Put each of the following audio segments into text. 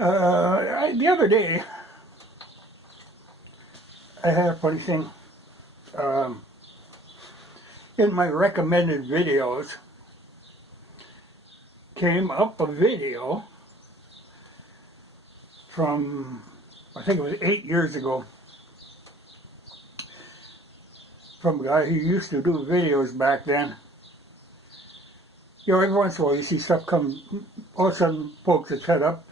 The other day, I had a funny thing. In my recommended videos, came up a video from, I think it was 8 years ago, from a guy who used to do videos back then. You know, every once in a while you see stuff come, all of a sudden folks its head up.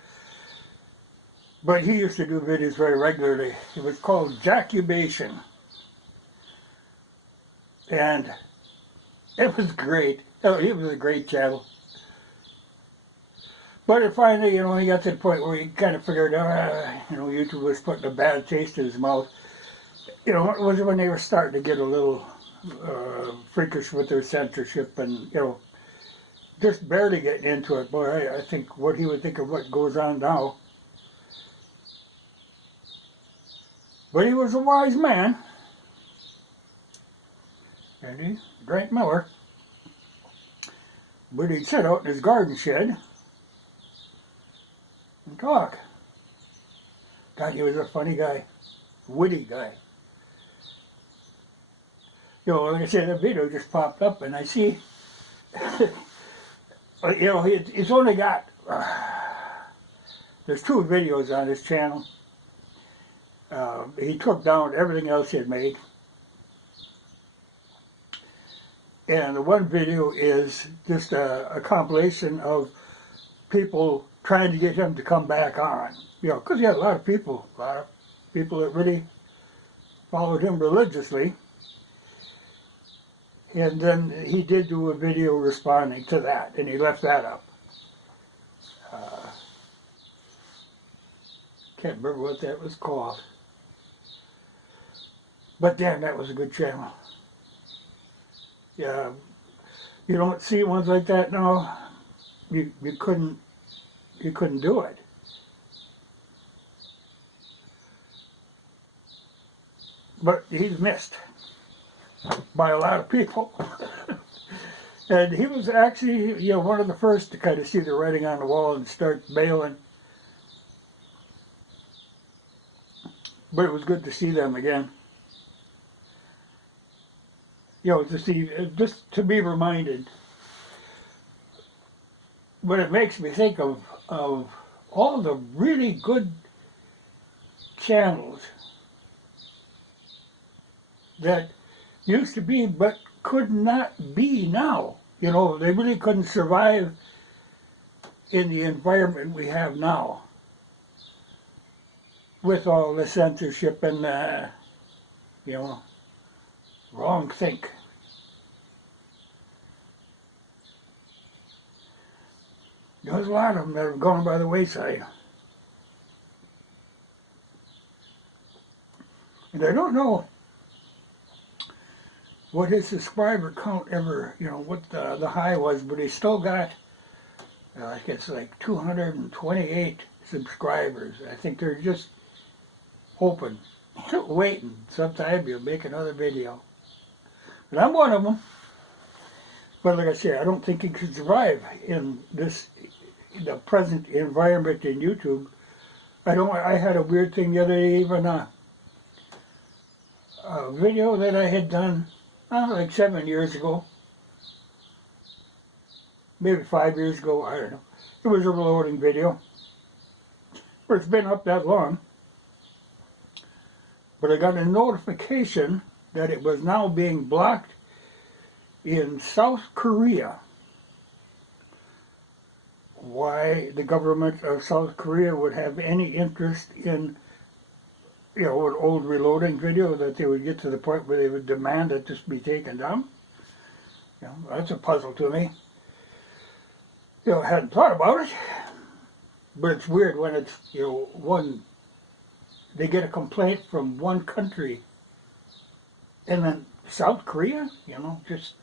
But he used to do videos very regularly. It was called Jacubation. And it was great. It was a great channel. But it finally, you know, he got to the point where he kind of figured out, you know, YouTube was putting a bad taste in his mouth. You know, it was when they were starting to get a little freakish with their censorship and, you know, just barely getting into it. Boy, I think what he would think of what goes on now. But he was a wise man. And he drank Miller. But he'd sit out in his garden shed and talk. God, he was a funny guy. Witty guy. You know, like I said, that video just popped up and I see, you know, it's only got, there's 2 videos on his channel. He took down everything else he had made. And the one video is just a compilation of people trying to get him to come back on. You know, because he had a lot of people that really followed him religiously. And then he did do a video responding to that, and he left that up. Can't remember what that was called. But damn, that was a good channel. Yeah, you don't see ones like that now. You couldn't do it. But he's missed by a lot of people. And he was actually, you know, one of the first to kind of see the writing on the wall and start bailing. But it was good to see them again. You know, to see, just to be reminded. But it makes me think of all the really good channels that used to be but could not be now. You know, they really couldn't survive in the environment we have now with all the censorship and, you know, wrong think. There's a lot of them that have gone by the wayside. And I don't know what his subscriber count ever, you know, what the high was, but he still got, I think it's like 228 subscribers. I think they're just hoping, waiting. Sometime he'll make another video. But I'm one of them. But like I say, I don't think he could survive in the present environment in YouTube. I had a weird thing the other day, even a video that I had done like 7 years ago, maybe 5 years ago, I don't know. It was a reloading video. But it's been up that long. But I got a notification that it was now being blocked in South Korea. Why the government of South Korea would have any interest in, you know, an old reloading video, that they would get to the point where they would demand that this be taken down. You know, that's a puzzle to me. You know, I hadn't thought about it. But it's weird when it's, you know, they get a complaint from one country and then South Korea, you know, just,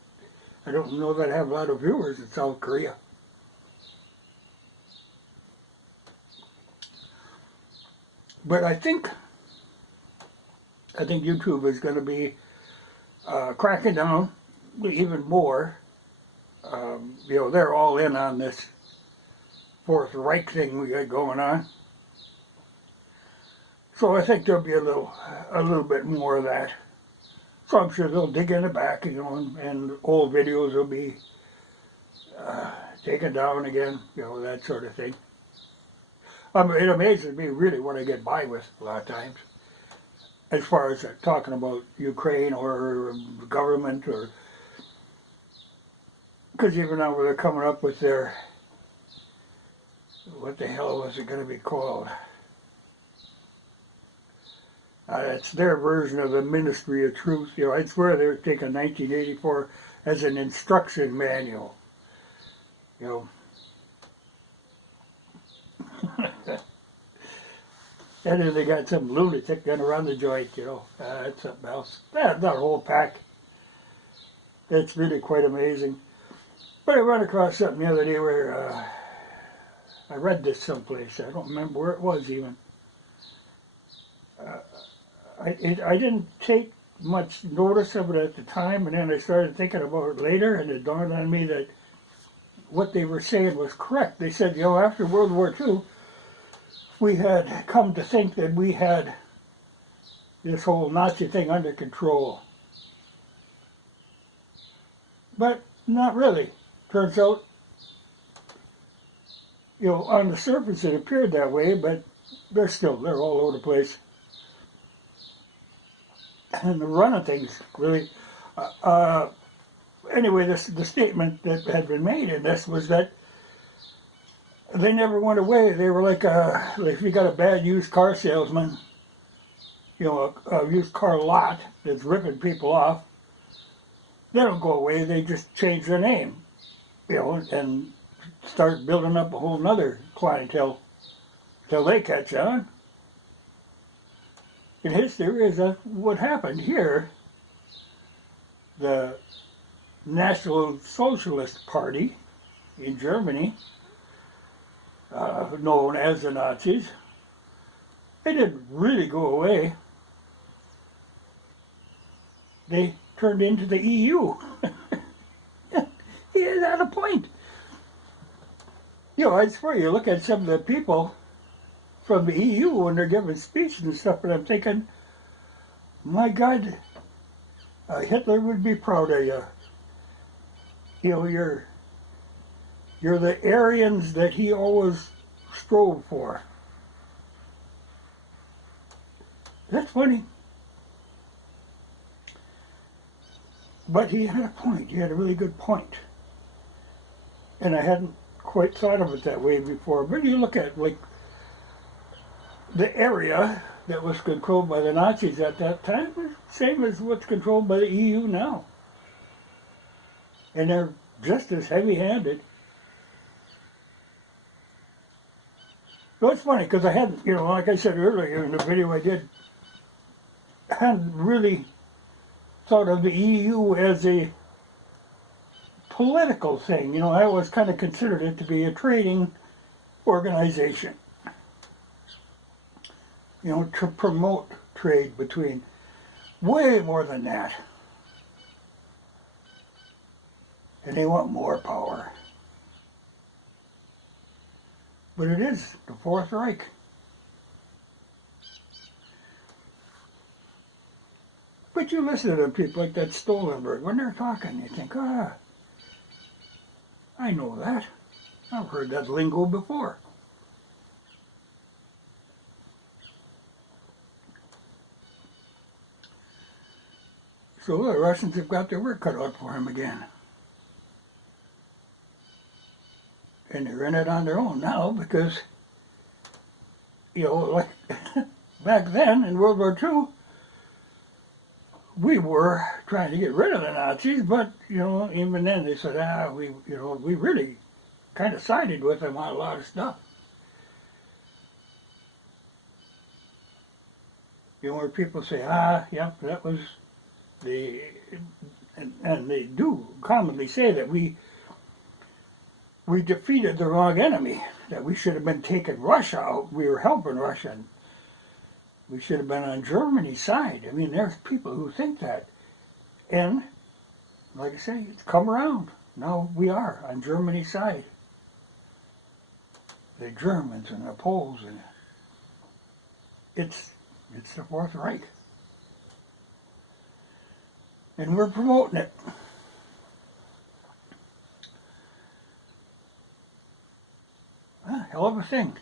I don't know that I have a lot of viewers in South Korea. But I think YouTube is going to be cracking down even more. You know, they're all in on this Fourth Reich thing we got going on. So I think there'll be a little bit more of that. So I'm sure they'll dig in the back, and old videos will be taken down again, that sort of thing. It amazes me really what I get by with a lot of times, as far as talking about Ukraine or government, or because even now they're coming up with their, what the hell was it going to be called? It's their version of the Ministry of Truth. I swear they're taking 1984 as an instruction manual. And then they got some lunatic going around the joint, that's something else. That whole pack. That's really quite amazing. But I ran across something the other day where I read this someplace. I don't remember where it was even. I didn't take much notice of it at the time, and then I started thinking about it later, and it dawned on me that what they were saying was correct. They said, after World War II, we had come to think that we had this whole Nazi thing under control. But not really. Turns out, on the surface it appeared that way, but they're all over the place. And the run of things, really. Anyway, the statement that had been made in this was that they never went away. They were like if you got a bad used car salesman, a used car lot that's ripping people off, they don't go away. They just change their name, and start building up a whole nother clientele till they catch on. And his theory is that what happened here, the National Socialist Party in Germany, known as the Nazis, they didn't really go away. They turned into the EU. He had a point. I swear, you look at some of the people from the EU when they're giving speeches and stuff, and I'm thinking, my God, Hitler would be proud of you. You're the Aryans that he always strove for. That's funny. But he had a point. He had a really good point. And I hadn't quite thought of it that way before. But you look at, like, the area that was controlled by the Nazis at that time was the same as what's controlled by the EU now. And they're just as heavy-handed. So it's funny, because I hadn't, like I said earlier in the video I did, I hadn't really thought of the EU as a political thing. I always kind of considered it to be a trading organization. To promote trade between, way more than that. And they want more power. But it is the Fourth Reich. But you listen to people like that Stoltenberg, when they're talking, you think, I know that. I've heard that lingo before. So the Russians have got their work cut out for them again. And they're in it on their own now because, like back then in World War II, we were trying to get rid of the Nazis, but, even then they said, we really kind of sided with them on a lot of stuff. Where people say, yeah, that was and they do commonly say that we defeated the wrong enemy, that we should have been taking Russia out. We were helping Russia. And we should have been on Germany's side. I mean, there's people who think that. And, like I say, it's come around. Now we are on Germany's side. The Germans and the Poles. And it's It's the Fourth Reich. And we're promoting it. Hell of a thing.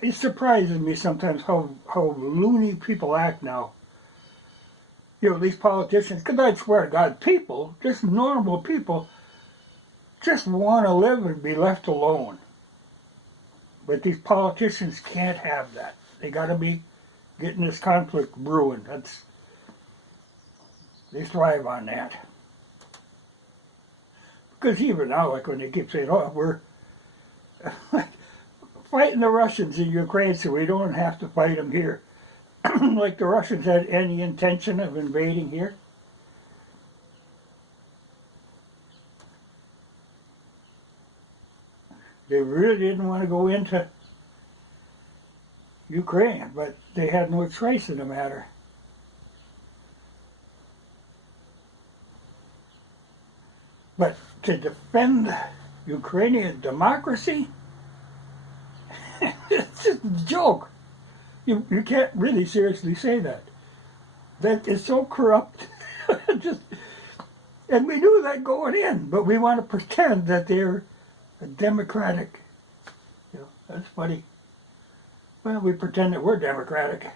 It surprises me sometimes how loony people act now. You know, these politicians, because I swear to God, people, just normal people, just want to live and be left alone. But these politicians can't have that. They got to be getting this conflict brewing. They thrive on that. Because even now, like when they keep saying, oh, we're fighting the Russians in Ukraine so we don't have to fight them here. Like the Russians had any intention of invading here. They really didn't want to go into Ukraine, but they had no choice in the matter. But to defend Ukrainian democracy, it's just a joke. You can't really seriously say that. That is so corrupt. And we knew that going in, but we want to pretend that they're a democratic. You know, that's funny. Well, we pretend that we're democratic.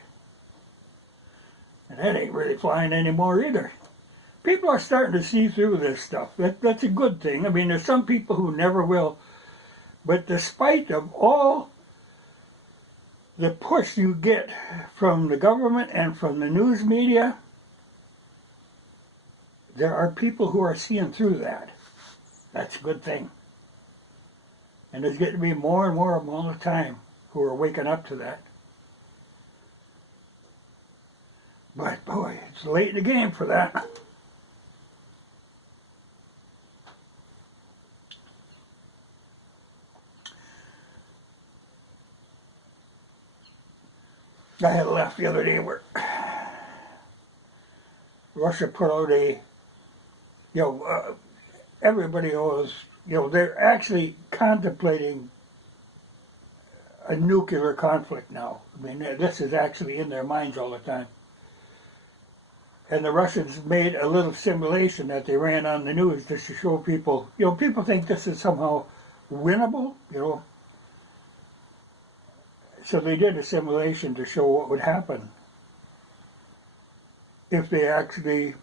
And that ain't really flying anymore either. People are starting to see through this stuff. That's a good thing. I mean, there's some people who never will. But despite of all the push you get from the government and from the news media, there are people who are seeing through that. That's a good thing. And there's getting to be more and more of them all the time who are waking up to that. But boy, it's late in the game for that. I had left the other day where Russia put out everybody knows, they're actually contemplating a nuclear conflict now. I mean, this is actually in their minds all the time. And the Russians made a little simulation that they ran on the news just to show people, people think this is somehow winnable, So they did a simulation to show what would happen if they actually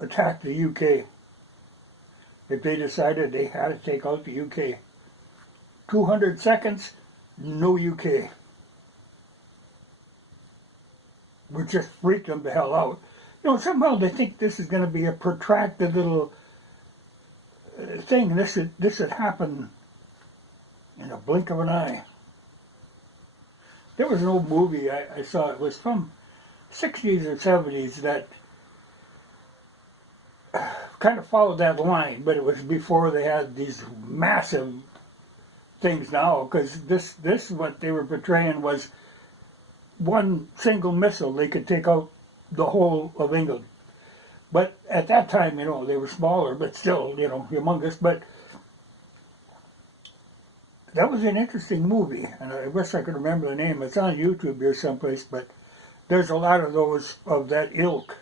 attacked the UK. If they decided they had to take out the UK. 200 seconds, no UK. Would just freak them the hell out. Somehow they think this is going to be a protracted little thing. This would happen in a blink of an eye. There was an old movie I saw. It was from 60s or 70s that kind of followed that line, but it was before they had these massive things now, because this what they were portraying was one single missile. They could take out the whole of England. But at that time, they were smaller, but still, humongous. But that was an interesting movie, and I wish I could remember the name. It's on YouTube here someplace, but there's a lot of those of that ilk.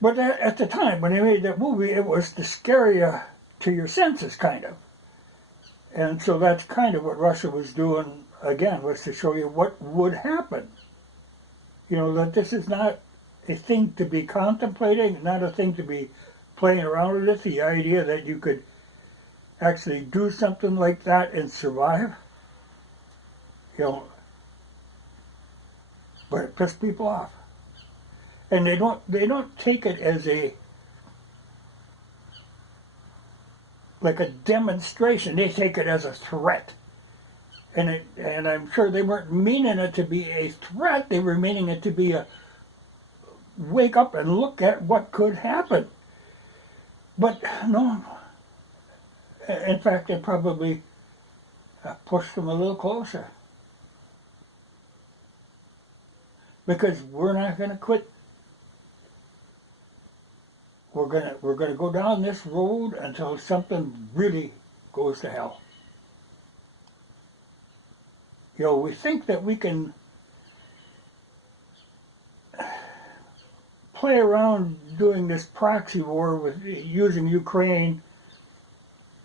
But at the time when they made that movie, it was to scare you to your senses, kind of. And so that's kind of what Russia was doing again, was to show you what would happen. That this is not a thing to be contemplating, not a thing to be playing around with. The idea that you could actually do something like that and survive, but it pissed people off. And they don't take it as like a demonstration. They take it as a threat. And I'm sure they weren't meaning it to be a threat. They were meaning it to be a wake up and look at what could happen. But no. In fact, it probably pushed them a little closer. Because we're not going to quit. We're we're gonna go down this road until something really goes to hell. You know, we think that we can play around doing this proxy war with using Ukraine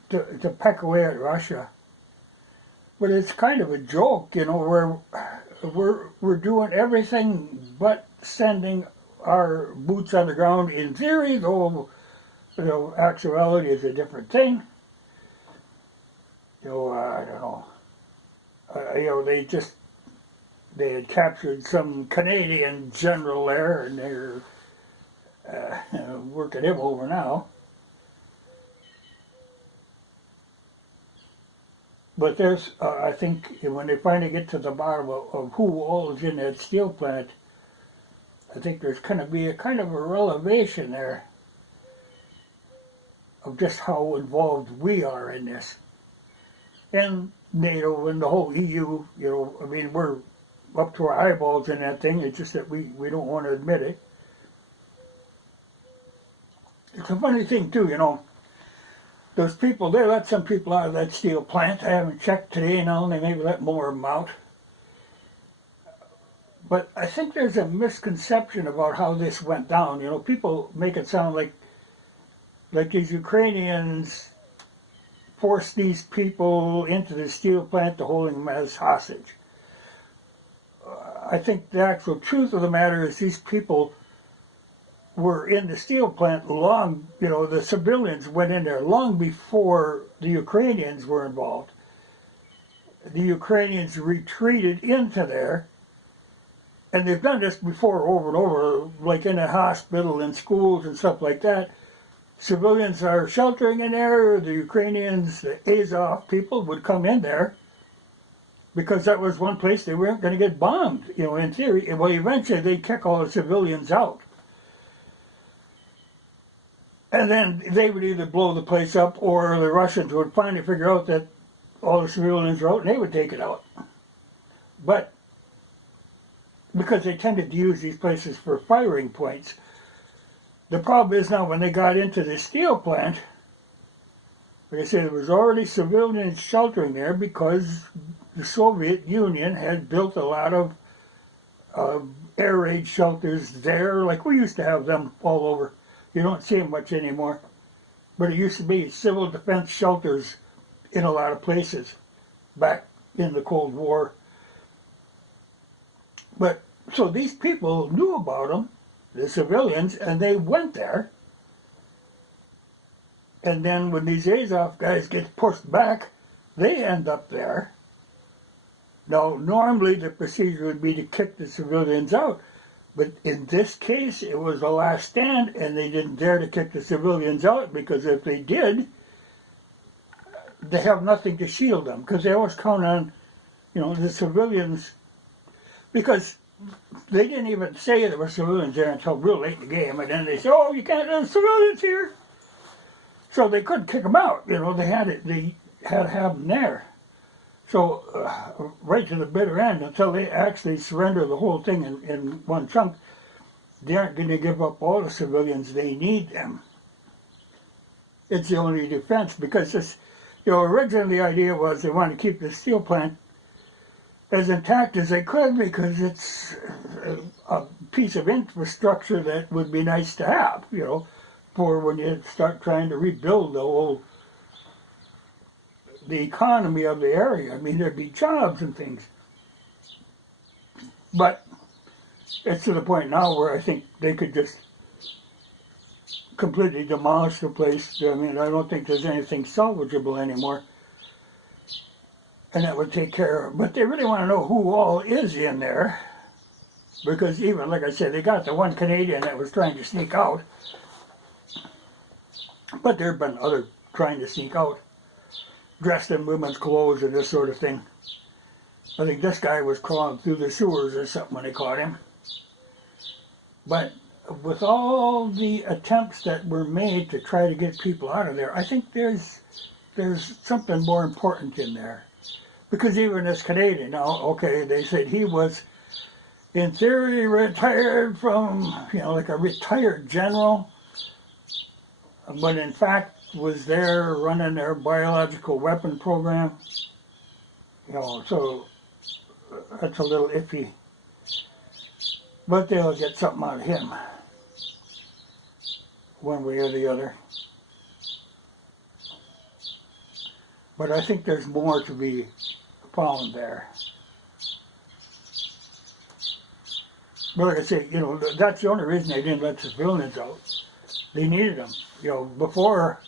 to peck away at Russia, but it's kind of a joke, you know. We're doing everything but sending our boots on the ground in theory, though, you know, actuality is a different thing. You know, I don't know. You know, they had captured some Canadian general there, and they're working him over now. But there's, I think, when they finally get to the bottom of who all is in that steel plant, I think there's going to be a kind of a revelation there of just how involved we are in this. And NATO and the whole EU, you know, I mean, we're up to our eyeballs in that thing. It's just that we don't want to admit it. It's a funny thing, too, you know. Those people, they let some people out of that steel plant. I haven't checked today now, and they maybe let more of them out. But I think there's a misconception about how this went down. You know, people make it sound like these Ukrainians forced these people into the steel plant to holding them as hostage. I think the actual truth of the matter is these people were in the steel plant long, you know, the civilians went in there long before the Ukrainians were involved. The Ukrainians retreated into there, and they've done this before over and over, like in a hospital and schools and stuff like that. Civilians are sheltering in there. The Ukrainians, the Azov people, would come in there because that was one place they weren't going to get bombed, you know, in theory. Well, eventually they'd kick all the civilians out. And then they would either blow the place up, or the Russians would finally figure out that all the civilians were out, and they would take it out. But because they tended to use these places for firing points, the problem is now when they got into the steel plant, like I said, there was already civilians sheltering there because the Soviet Union had built a lot of air raid shelters there, like we used to have them all over. You don't see them much anymore. But it used to be civil defense shelters in a lot of places back in the Cold War. But so these people knew about them, the civilians, and they went there. And then when these Azov guys get pushed back, they end up there. Now, normally the procedure would be to kick the civilians out. But in this case, it was a last stand, and they didn't dare to kick the civilians out, because if they did, they have nothing to shield them, because they always count on, you know, the civilians, because they didn't even say there were civilians there until real late in the game, and then they say, oh, you can't have civilians here. So they couldn't kick them out, you know, they had to have them there. So right to the bitter end, until they actually surrender the whole thing in one chunk, they aren't going to give up all the civilians. They need them. It's the only defense, because this, you know, originally the idea was they wanted to keep the steel plant as intact as they could, because it's a piece of infrastructure that would be nice to have, you know, for when you start trying to rebuild the economy of the area. I mean, there'd be jobs and things. But it's to the point now where I think they could just completely demolish the place. I mean, I don't think there's anything salvageable anymore. And that would take care of it. But they really want to know who all is in there. Because even, like I said, they got the one Canadian that was trying to sneak out. But there have been others trying to sneak out, dressed in women's clothes and this sort of thing. I think this guy was crawling through the sewers or something when they caught him. But with all the attempts that were made to try to get people out of there, I think there's something more important in there. Because even this Canadian, now, okay, they said he was, in theory, retired from, you know, like a retired general. but in fact was there running their biological weapon program. So that's a little iffy. But they'll get something out of him, one way or the other. But I think there's more to be found there. But like I say, that's the only reason they didn't let civilians out. They needed them. Before,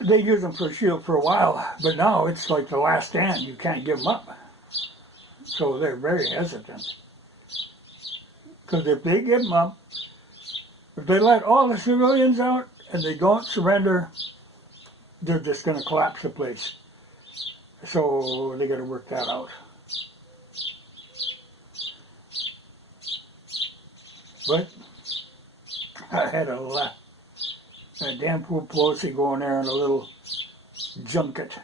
they used them for a shield for a while, but now it's like the last stand. You can't give them up. So they're very hesitant. Because if they give them up, if they let all the civilians out and they don't surrender, they're just going to collapse the place. So they got to work that out. But I had a damn fool Pelosi going there on a little junket.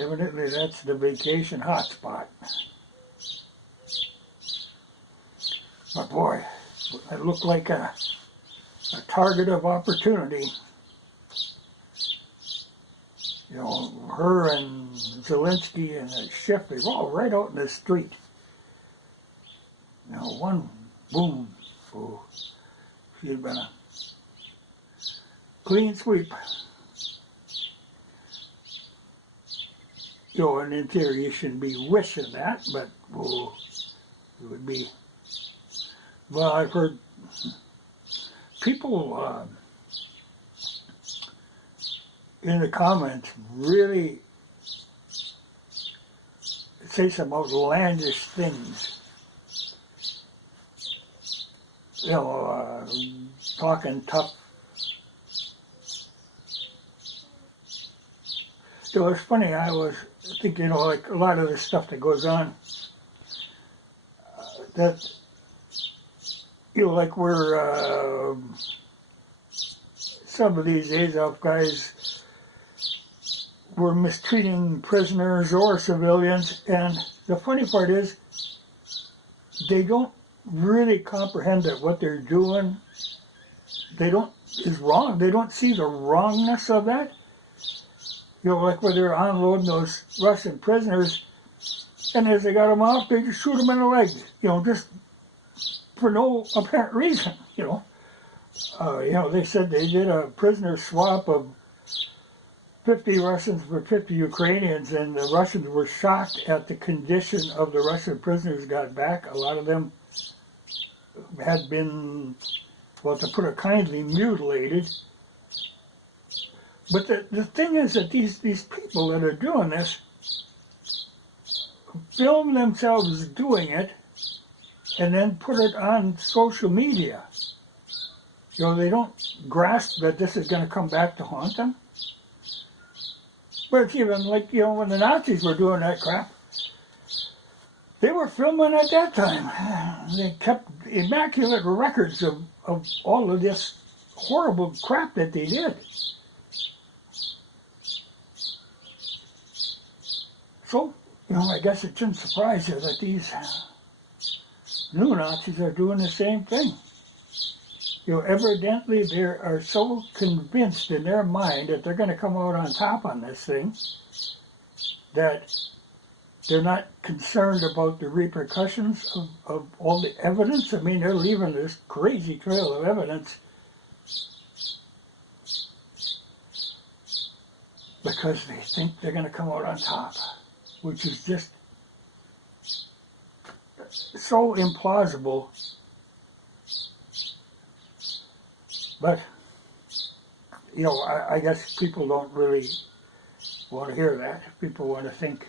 Evidently that's the vacation hotspot. But boy, it looked like a target of opportunity. Her and Zelensky and Schiff, they were all right out in the street. One, boom, oh, she had been a clean sweep. And in theory you shouldn't be wishing that, but it would be. Well, I've heard people in the comments really say some outlandish things. Talking tough. It's funny, I was thinking, like a lot of the stuff that goes on, that, like we're, some of these Azov guys were mistreating prisoners or civilians, and the funny part is, they don't really comprehend that what they're doing, is wrong. They don't see the wrongness of that. Like when they're unloading those Russian prisoners, and as they got them off, they just shoot them in the leg, just for no apparent reason, They said they did a prisoner swap of 50 Russians for 50 Ukrainians, and the Russians were shocked at the condition of the Russian prisoners got back. A lot of them had been, well, to put it kindly, mutilated. But the thing is that these people that are doing this film themselves doing it and then put it on social media. They don't grasp that this is going to come back to haunt them. But it's even like, when the Nazis were doing that crap, they were filming at that time. They kept immaculate records of all of this horrible crap that they did. So, I guess it shouldn't surprise you that these new Nazis are doing the same thing. Evidently they are so convinced in their mind that they're going to come out on top on this thing that they're not concerned about the repercussions of all the evidence. I mean, they're leaving this crazy trail of evidence because they think they're going to come out on top, which is just so implausible. But, I guess people don't really want to hear that. People want to think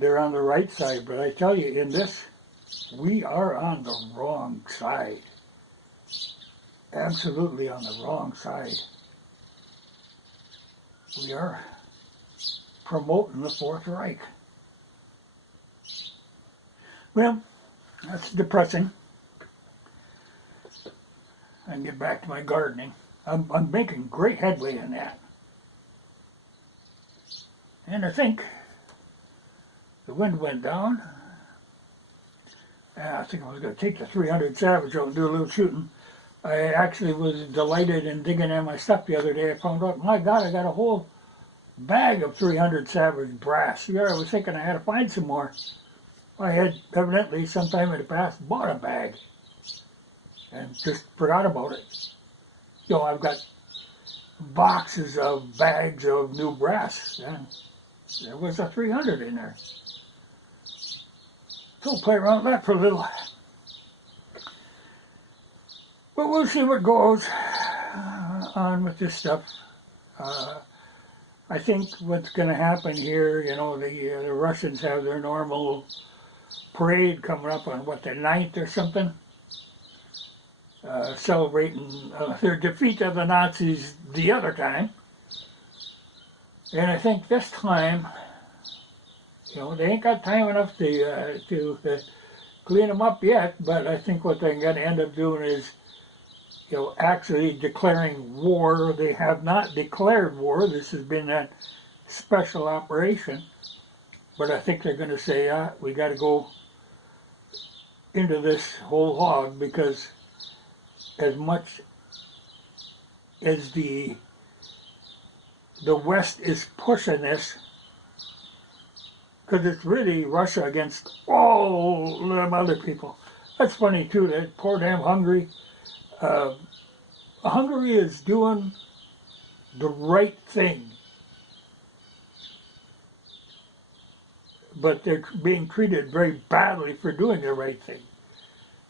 they're on the right side. But I tell you, in this, we are on the wrong side. Absolutely on the wrong side. We are promoting the Fourth Reich. Well, that's depressing. I can get back to my gardening. I'm making great headway in that. And I think the wind went down. And I think I was going to take the 300 Savage out and do a little shooting. I actually was delighted in digging in my stuff the other day. I found out, my God, I got a whole bag of 300 Savage brass. Yeah, I was thinking I had to find some more. I had evidently sometime in the past bought a bag and just forgot about it. You know, I've got boxes of bags of new brass, and there was a 300 in there. So I'll play around with that for a little. But we'll see what goes on with this stuff. I think what's going to happen here, you know, the Russians have their normal parade coming up on, what, the 9th or something? Celebrating their defeat of the Nazis the other time. And I think this time, you know, they ain't got time enough to clean them up yet, but I think what they're going to end up doing is, you know, actually declaring war. They have not declared war. This has been a special operation. But I think they're going to say, we got to go into this whole hog, because as much as the West is pushing this, because it's really Russia against all them other people. That's funny too, that poor damn Hungary. Hungary is doing the right thing, but they're being treated very badly for doing the right thing.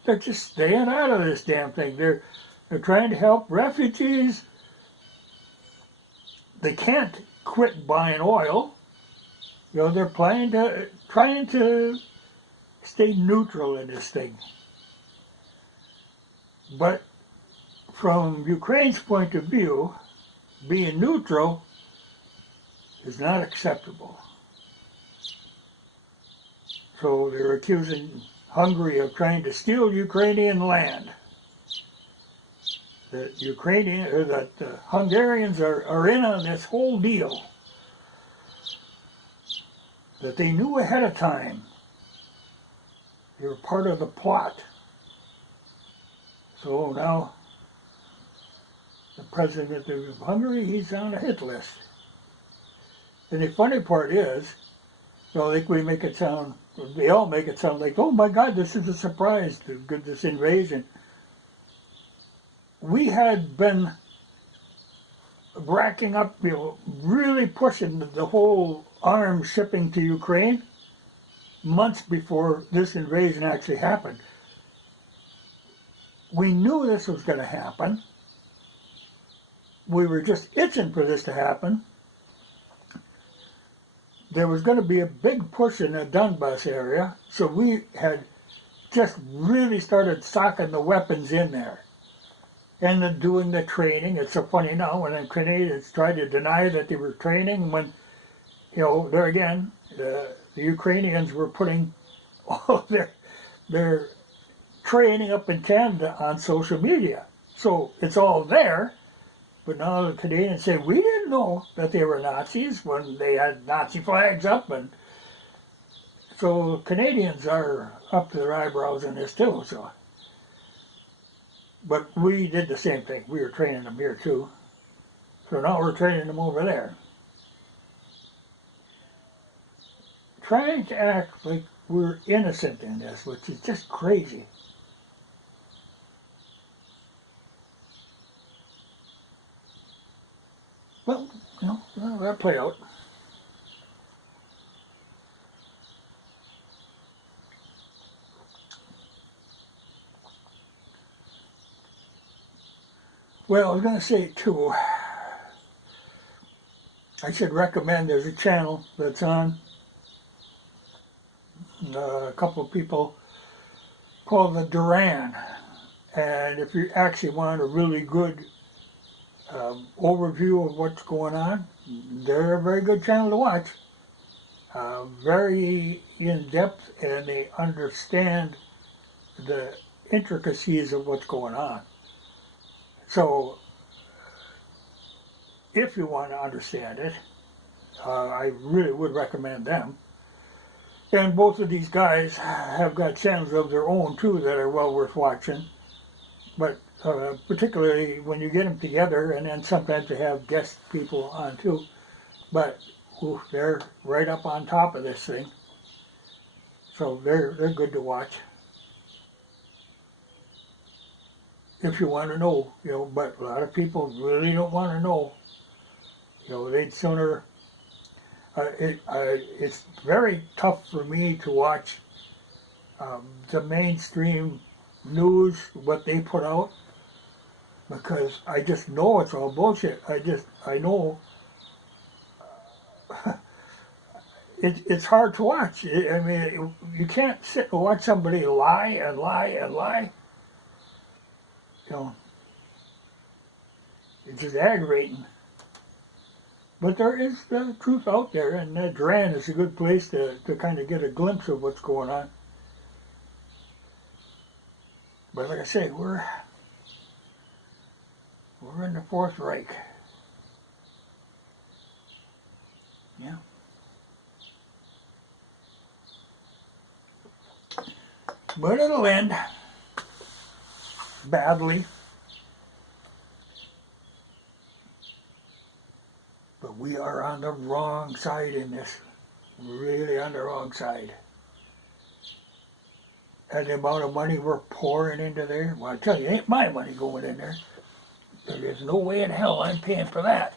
They're just staying out of this damn thing. They're trying to help refugees. They can't quit buying oil. You know, they're trying to stay neutral in this thing. But from Ukraine's point of view, being neutral is not acceptable. So they're accusing Hungary of trying to steal Ukrainian land. The Hungarians are in on this whole deal. That they knew ahead of time. They were part of the plot. So now the president of Hungary, he's on a hit list. And the funny part is, you know, I think we make it sound, they all make it sound like, oh my God, this is a surprise, this invasion. We had been racking up, you know, really pushing the whole arms shipping to Ukraine months before this invasion actually happened. We knew this was going to happen. We were just itching for this to happen. There was going to be a big push in the Donbass area, so we had just really started stocking the weapons in there. And then doing the training. It's so funny now when the Canadians tried to deny that they were training, when, you know, there again, the Ukrainians were putting all their training up in Canada on social media. So it's all there, but now the Canadians say, we didn't know that they were Nazis when they had Nazi flags up. And so Canadians are up to their eyebrows in this too. So. But we did the same thing. We were training them here too. So now we're training them over there. Trying to act like we're innocent in this, which is just crazy. Well, you know, that'll play out. Well, I was going to say too, I should recommend, there's a channel that's on, a couple of people called the Duran, and if you actually want a really good overview of what's going on, they're a very good channel to watch. Very in-depth, and they understand the intricacies of what's going on. So, if you want to understand it, I really would recommend them. And both of these guys have got channels of their own too that are well worth watching. But particularly when you get them together, and then sometimes they have guest people on too. But they're right up on top of this thing, so they're good to watch if you want to know, you know. But a lot of people really don't want to know. You know, they'd sooner. It's very tough for me to watch the mainstream news, what they put out, because I just know it's all bullshit. I know it's hard to watch. I mean, you can't sit and watch somebody lie and lie and lie. You know, it's just aggravating. But there is the truth out there, and Duran is a good place to kind of get a glimpse of what's going on. But like I say, we're in the Fourth Reich. Yeah. But it'll end badly. But we are on the wrong side in this. Really on the wrong side. And the amount of money we're pouring into there, well, I tell you, it ain't my money going in there. There's no way in hell I'm paying for that.